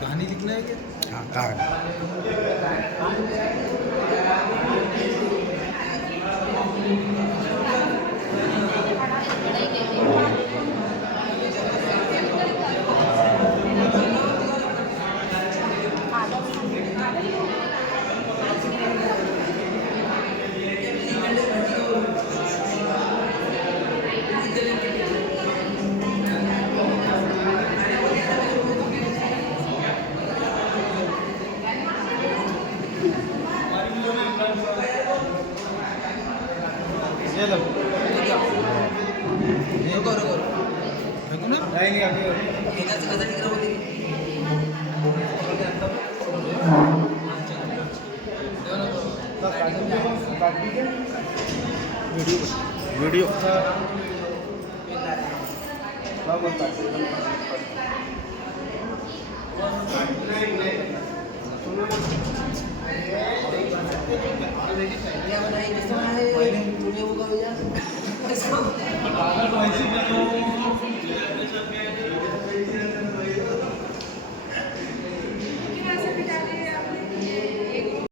कहानी लिखना है क्या? हाँ कहानी ये लो रुको रुको देखो ना नहीं अभी एकाच कथा लिखलं होती वीडियो क्या बना